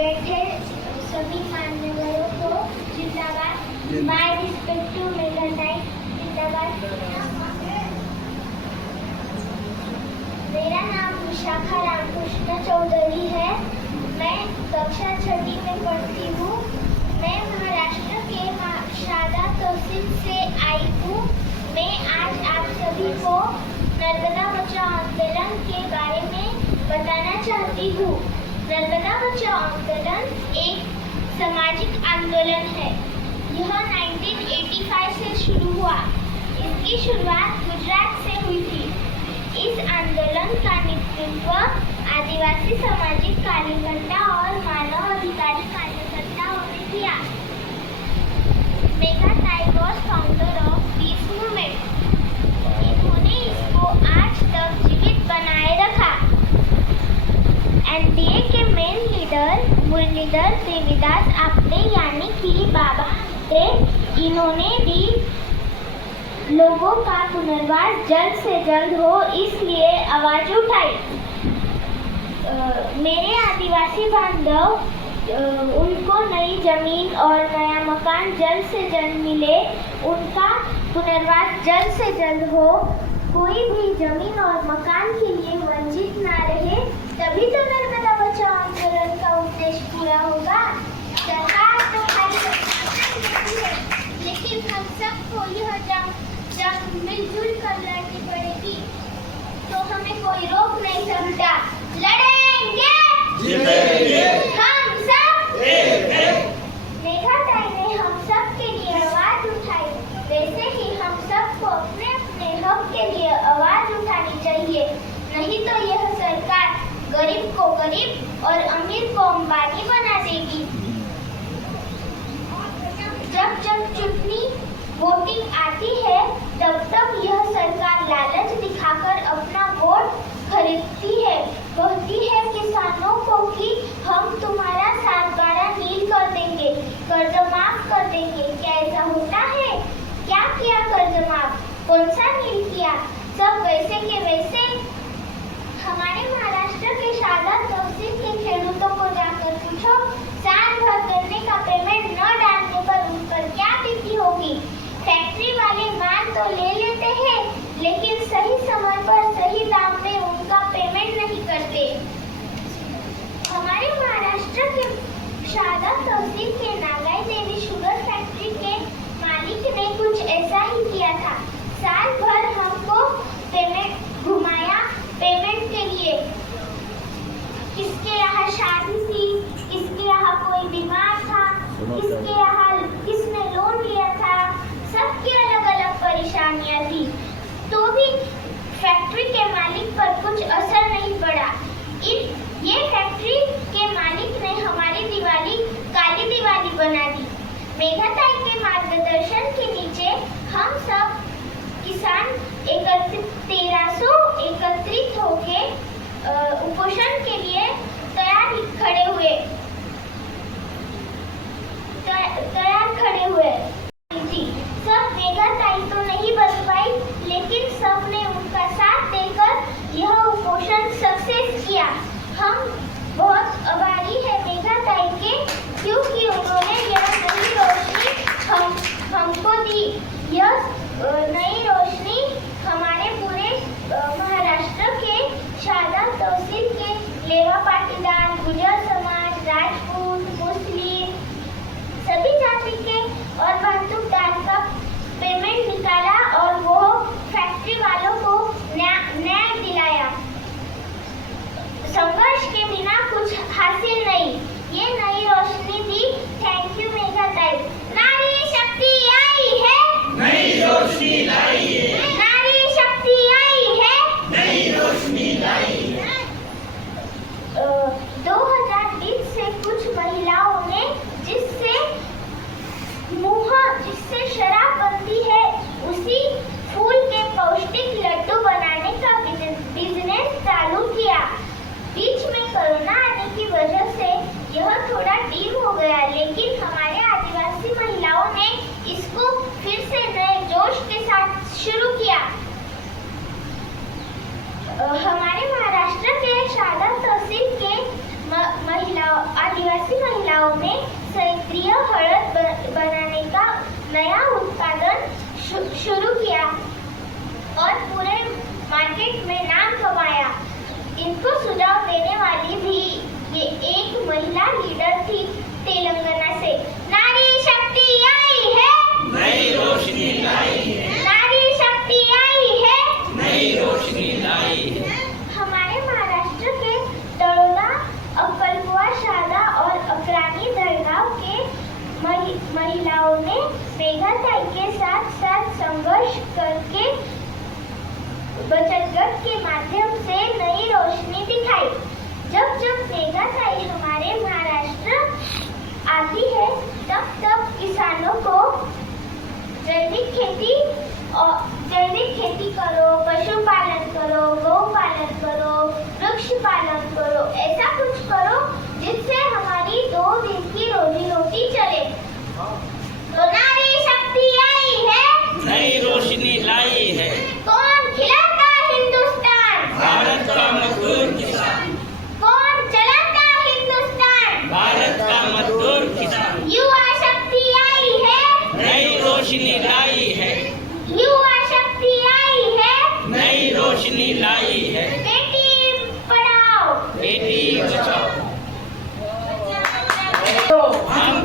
बैठे सभी मान्यवरों को जिंदाबाद। माय रिस्पेक्ट टू मेघाताई जिंदाबाद। मेरा नाम विशाखा रामकृष्ण चौधरी है। मैं कक्षा 6वीं में पढ़ती हूँ। मैं महाराष्ट्र के शारदा तहसील से आई हूँ। मैं आज आप सभी को नर्मदा बचाओ आंदोलन के बारे में बताना चाहती हूँ। नर्मदा बचाओ आंदोलन एक सामाजिक आंदोलन है। यह 1985 से शुरू हुआ। इसकी शुरुआत गुजरात से हुई थी। इस आंदोलन का नेतृत्व आदिवासी सामाजिक कार्यकर्ता और मानव अधिकारी कार्यकर्ताओं ने किया। Meghatai was founder of peace movement. इन्होंने इसको आज तक जीवित बनाए रखा। एनडीए के मेन लीडर मुरलीधर देवीदास आपटे यानी कि बाबा आपटे, इन्होंने भी लोगों का पुनर्वास जल्द से जल्द हो इसलिए आवाज उठाई। मेरे आदिवासी बांधव उनको नई जमीन और नया मकान जल्द से जल्द मिले, उनका पुनर्वास जल्द से जल्द हो, कोई भी जमीन और मकान के लिए वंचित ना रहे, तभी तो नर्मदा बचाओ आंदोलन का उद्देश्य पूरा होगा। सरकार तो है, लेकिन हम सबको यह जंग मिलजुल कर लड़नी पड़ेगी, तो हमें कोई रोक नहीं सकता। लड़ेंगे, जीतेंगे, हम सब एक हैं। मेघाताई ने हम सब के लिए आवाज उठाई, वैसे ही हम सबको अपने अपने हक के लिए आवाज उठानी चाहिए। नहीं तो यह सरकार गरीब को गरीब और अमीर को अंबानी बना देगी। जब जब चुनावी वोटिंग आती है तब तब यह सरकार लालच दिखाकर अपना वोट खरीदती है। कहती है किसानों को कि हम तुम्हारा 7/12 नील कर देंगे, कर्ज माफ कर देंगे। क्या ऐसा होता है? क्या किया कर्ज माफ? कौन सा नील किया? सब वैसे के वैसे। हमारे महाराष्ट्र के शारदा तहसील के खेडूतों को जाकर पूछो, साल भर गन्ने का पेमेंट न डालने पर उन पर क्या बीती होगी। फैक्ट्री वाले माल तो ले लेते हैं, लेकिन सही समय पर सही दाम में उनका पेमेंट नहीं करते। हमारे महाराष्ट्र के शारदा तहसील के नागाई देवी शुगर फैक्ट्री के मालिक ने कुछ ऐसा ही किया था। साल भर हमको पेमेंट घुमाया पेमेंट के लिए। किसके यहाँ शादी थी, किसके यहाँ कोई बीमार था, किसके यहाँ किसने लोन लिया था, सबकी अलग अलग परेशानियां थी, तो भी फैक्ट्री के मालिक पर कुछ असर नहीं पड़ा। ये फैक्ट्री के मालिक ने हमारी दिवाली काली दिवाली बना दी। मेघाताई के मार्गदर्शन के नीचे हम सब किसान 1300 एकत्रित होके उपोषण के लिए तैयार खड़े हुए थी। सब मेघाताई तो नहीं बन पाई, लेकिन सब ने उनका साथ देकर यह उपोषण सक्सेस किया। हम बहुत आभारी है मेघाताई के, क्योंकि उन्होंने यह नई रोशनी हमको दी। यह नई रोशनी हमारे पूरे महाराष्ट्र के शारदा तहसील के लेवा पाटीदार, गुर्जर समाज, राजपूत, मुस्लिम सभी जाति के और बंदूकदार का पेमेंट निकाला और वो फैक्ट्री वालों को न्याय दिलाया। संघर्ष के बिना कुछ हासिल नहीं, ये नई रोशनी दी। Thank you मेघाताई। नारी शक्ति आई है, नई रोशनी लाई है। नारी शक्ति आई है, नई रोशनी लाई है। 2020 से कुछ महिलाओं ने जिससे शराब बनती है, उसी फूल के पौष्टिक लड्डू बनाने का बिजनेस चालू किया। बीच में कोरोना आने की वजह से यह थोड़ा डील हो गया, लेकिन हमारे आदिवासी महिलाओं ने इसको फिर से नए जोश के साथ शुरू किया। हमारे महाराष्ट्र के शारदा तहसील के आदिवासी गांव में सक्रिय हड़द बनाने का नया उत्पादन शुरू किया और पूरे मार्केट में नाम कमाया। इनको सुझाव देने वाली भी ये एक महिला लीडर थी तेलंगाना से। नारी शक्ति आई है, नई रोशनी लाई है, नारी शक्ति आई है, नई रोशनी लाई है। हमारे महाराष्ट्र के तड़ोदा, अक्कलकुआ, शारदा और अकरानी दरगाह के महिलाओं ने मेघाताई के साथ साथ संघर्ष करके बचत गट के माध्यम से नई रोशनी दिखाई। जब जब मेघाताई हमारे महाराष्ट्र आती है तब तब किसानों को जैविक खेती करो, पशुपालन करो, गौ पालन करो, वृक्ष पालन करो, ऐसा कुछ करो जिससे हमारी 2 दिन की रोजी रोटी चले। तो नारी शक्ति आई है, नई रोशनी लाई है। कौन खिलाता हिंदुस्तान, भारत का मजदूर किसान, कौन चलाता हिंदुस्तान, भारत का मजदूर किसान। युवा शक्ति आई है, नई रोशनी लाई है, युवा शक्ति आई है, नई रोशनी लाई है। बेटी पढ़ाओ, बेटी बचाओ। तो हम